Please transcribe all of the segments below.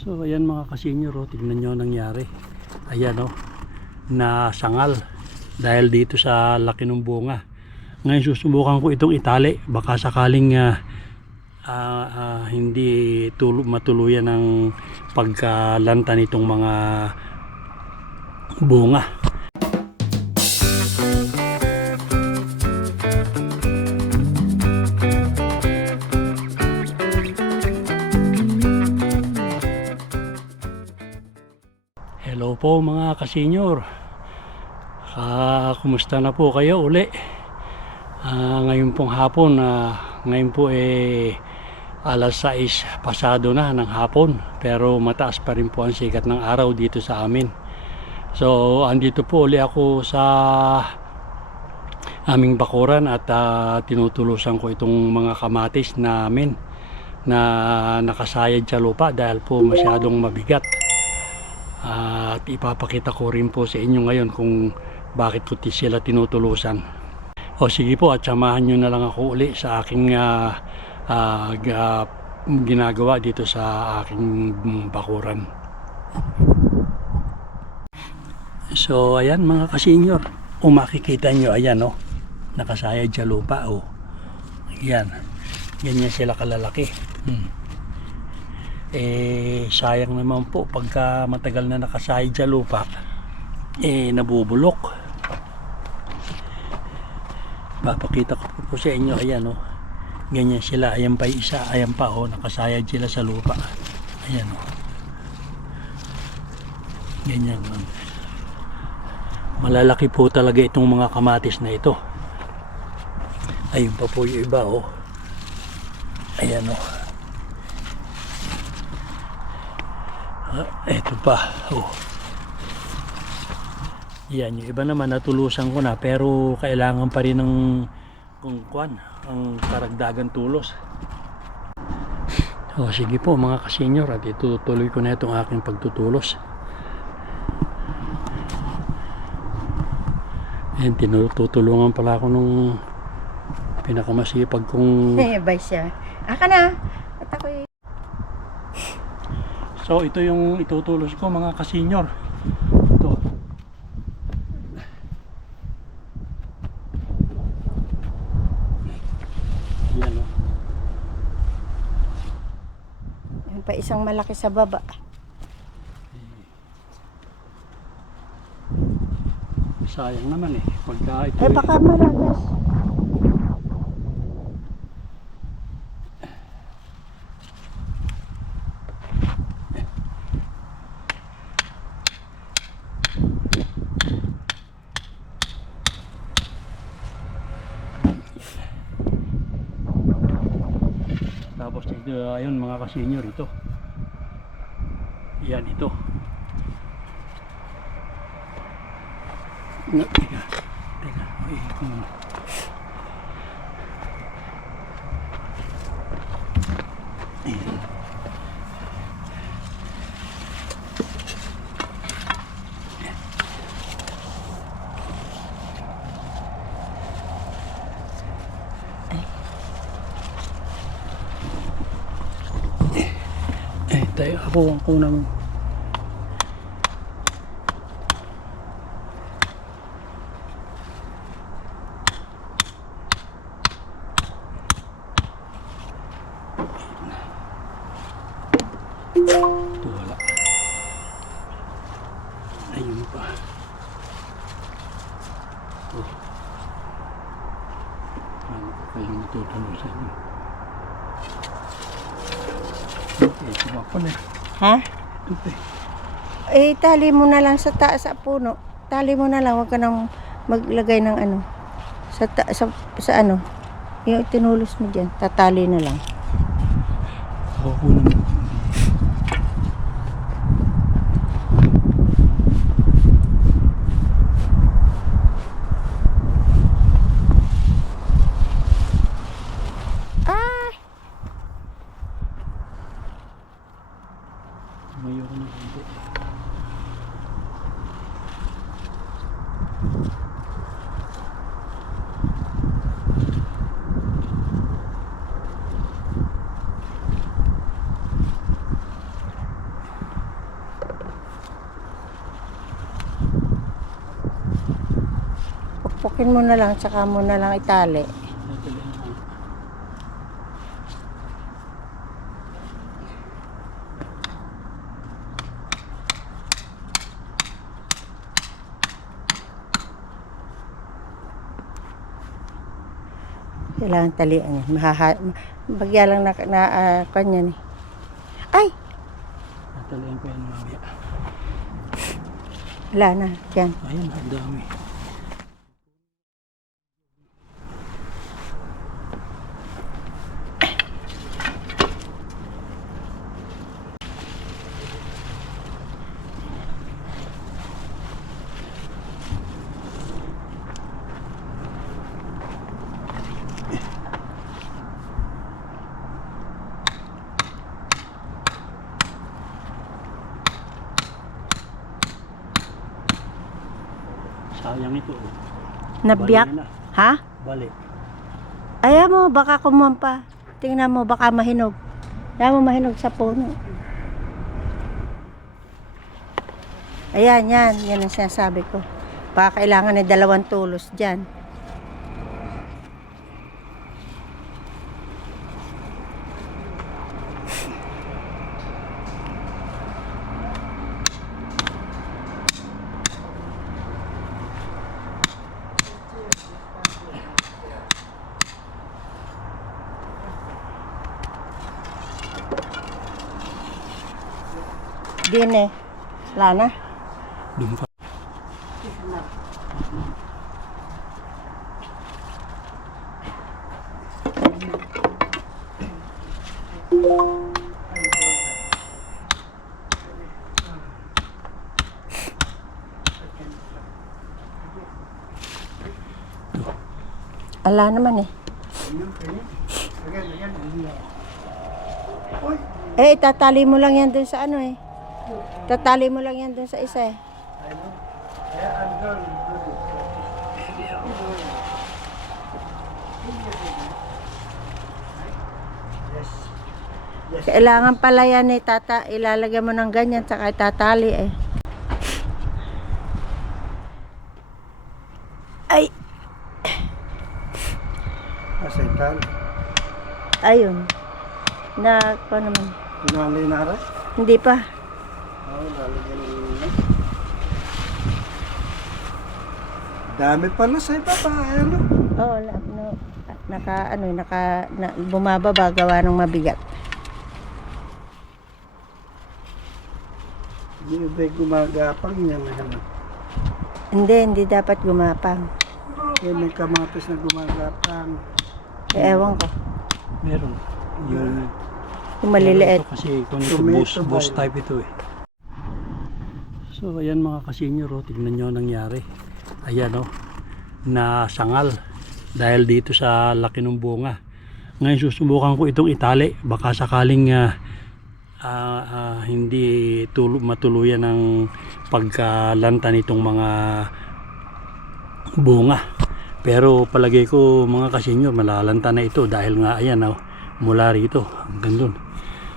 So ayan mga kasenyor, tignan nyo nangyari. Ayan na sangal dahil dito sa laki ng bunga. Ngayon susubukan ko itong itali, baka sakaling hindi matuluyan ng pagkalanta nitong mga bunga. Hello po mga kasenyor, kumusta na po kayo uli? Ngayon pong hapon, ngayon po alas 6 pasado na ng hapon, pero mataas pa rin po ang sikat ng araw dito sa amin. So andito po uli ako sa aming bakuran at tinutulusan ko itong mga kamatis namin na nakasayad sa lupa dahil po masyadong mabigat. At ipapakita ko rin po sa inyo ngayon kung bakit ko sila tinutulusan. O sige po, at samahan nyo na lang ako uli sa aking ginagawa dito sa aking bakuran. So ayan mga kasenyor, makikita nyo, ayan nakasayad sa lupa. Ayan, ganyan sila kalalaki. Sayang naman po pagka matagal na nakasayad sa lupa, nabubulok. Papakita ko po sa inyo, ayan ganyan sila, ayan pa isa, ayan pa nakasayad sila sa lupa. Ayan ganyan. Malalaki po talaga itong mga kamatis na ito. Ayun pa po yung iba ayan eto pa yan, yung iba naman natulusan ko na, pero kailangan pa rin ng ang karagdagan tulos. Sige po mga kasenyor, at itutuloy ko na itong aking pagtutulos. Yan, tinutulungan pala ako nung pinakamasipag kong bay siya. Aka na at ako'y... So ito yung itutulos ko mga kasenyor. Ito. Yan Yan pa isang malaki sa baba. Sayang naman pagka ito Baka malagas. Tapos ito, ayun mga kasenyor, ito. Yan ito. Teka. Tayo ako ang kunang ito wala. Ayun pa. Paano ko kayong matutulusan nyo? Ito ba pala? Ha? Ito pa Tali mo na lang sa taas sa puno. Tali mo na lang, huwag ka nang maglagay ng sa ano. Yung tinulos mo dyan, tatali na lang. Ako kunan mo. Tumayo ko ng konti. Papakin mo na lang, tsaka mo na lang itali. Tatalian ko. Kailangan talian yan. Bagya lang kanya ni. Ay! Tatalian ko yan mamaya. Wala na. Yan. Ayan, ang dami. Sayang ito. Oh. Nabiyak? Bali na. Ha? Bali. Ayaw mo, baka kumampa. Tingnan mo, baka mahinog. Ayaw mo mahinog sa puno. Ayan, yan. Yan ang sinasabi ko. Baka kailangan ay 2 tulos dyan. Din eh. Wala na. Doon pa. Ala naman eh. Eh, tatali mo lang yan dun sa ano eh. Tatali mo lang yan dun sa isa eh. Kailangan pala yan eh, ilalagay mo ng ganyan, saka itatali eh. Ay! Asaitan. Ayun. Ako naman. Pinalay na rin? Hindi pa. Oo, lalagyan na. Dami pala sa iba pa. Ano? Oo, bumababa gawa ng mabigat. Hindi ba gumagapang yan na ano? Hindi dapat gumapang. Yan may kamatis na gumagapang. Ewan ko. Meron. Yung Yung maliliit. ito kasi kung ito Tomato boss ba type ito eh. So ayan mga kasenyor, oh, tignan nyo ang nangyari. Ayan oh, nasangal dahil dito sa laki ng bunga. Ngayon susubukan ko itong itali, baka sakaling hindi matuluyan ng pagkalanta nitong mga bunga. Pero palagay ko mga kasenyor, malalanta na ito dahil nga ayan oh, mula rito hanggang dun.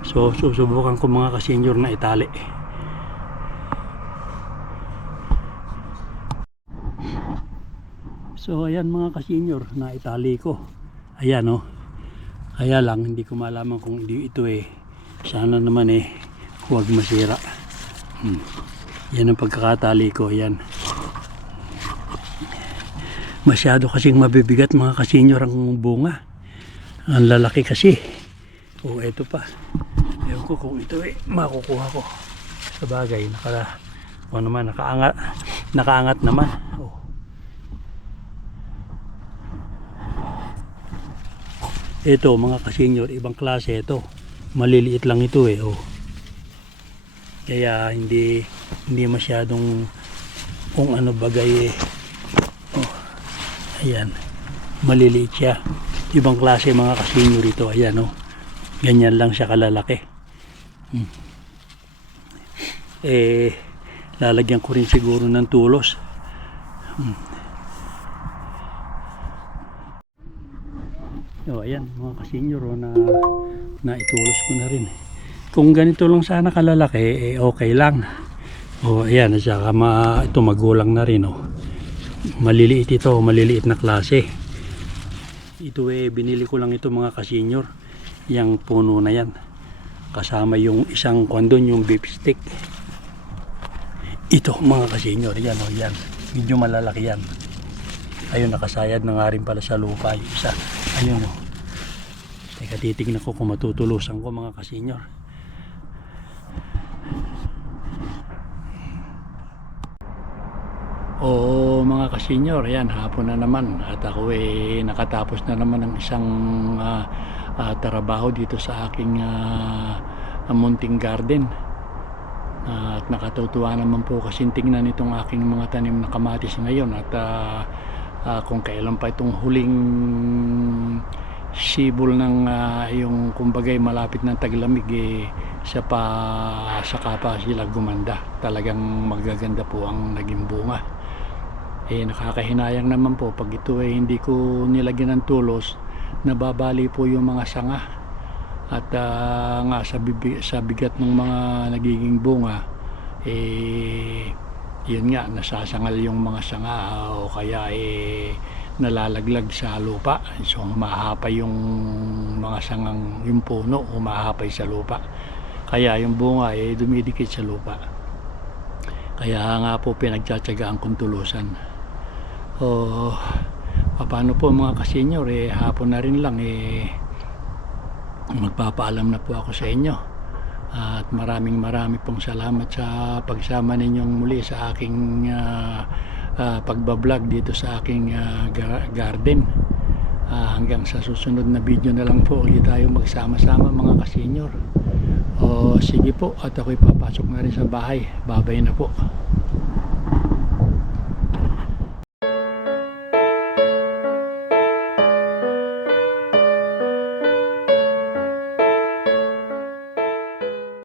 So susubukan ko mga kasenyor na itali. So ayan mga kasenyor, na itali ko. Ayan oh. Kaya lang hindi ko malaman kung ito eh. Sana naman eh huwag masira. Yan ang pagkakatali ko. Ayan. Masyado kasing mabibigat mga kasenyor ang bunga. Ang lalaki kasi. O eto pa. Ewan ko kung ito eh makukuha ko. Sa bagay nakaangat naman. Oh. Ito mga kasenyor, ibang klase ito. Maliliit lang ito eh. Oh. Kaya hindi masyadong kung ano bagay eh. Oh. Ayan. Maliliit siya. Ibang klase mga kasenyor ito. Ayan oh. Ganyan lang siya kalalaki. Lalagyan ko rin siguro ng tulos. Oh, ayan mga kasenyor oh, na itulos ko na rin. Kung ganito lang sana kalalaki, okay lang. Oh, ayan, at saka ito magulang na rin oh. Maliliit ito, maliliit na klase. Ito binili ko lang ito mga kasenyor. Yang puno na yan. Kasama yung isang kwandon, yung beef stick. Ito mga kasenyor, yan o yan. Medyo malalaki yan. Ayun, nakasayad na nga rin pala sa lupa yung isa. Ayun o. Teka, titignan ko kung matutulusan ko mga kasenyor. Oo mga kasenyor, yan hapon na naman at ako nakatapos na naman ng isang trabaho dito sa aking munting garden. At nakatutuwa naman po kasi tingnan itong aking mga tanim na kamatis ngayon at kung kailan pa itong huling sibol ng yung kumbagay malapit ng taglamig saka pa sila gumanda. Talagang magaganda po ang naging bunga. Nakakahinayang naman po pag ito hindi ko nilagyan ng tulos, nababali po yung mga sanga at nga sa bigat ng mga nagiging bunga yun nga, nasasangal yung mga sanga o kaya nalalaglag sa lupa, so humahapay yung mga sangang, yung puno humahapay sa lupa, kaya yung bunga dumidikit sa lupa. Kaya nga po pinagtsatsagaan kong tulusan. Paano po mga kasenyor, hapon na rin lang magpapaalam na po ako sa inyo at maraming pong salamat sa pagsama ninyong muli sa aking pagbablog dito sa aking garden. Hanggang sa susunod na video na lang po ulit tayo magsama-sama mga kasenyor. Sige po, at ako'y papasok na rin sa bahay. Babay na po.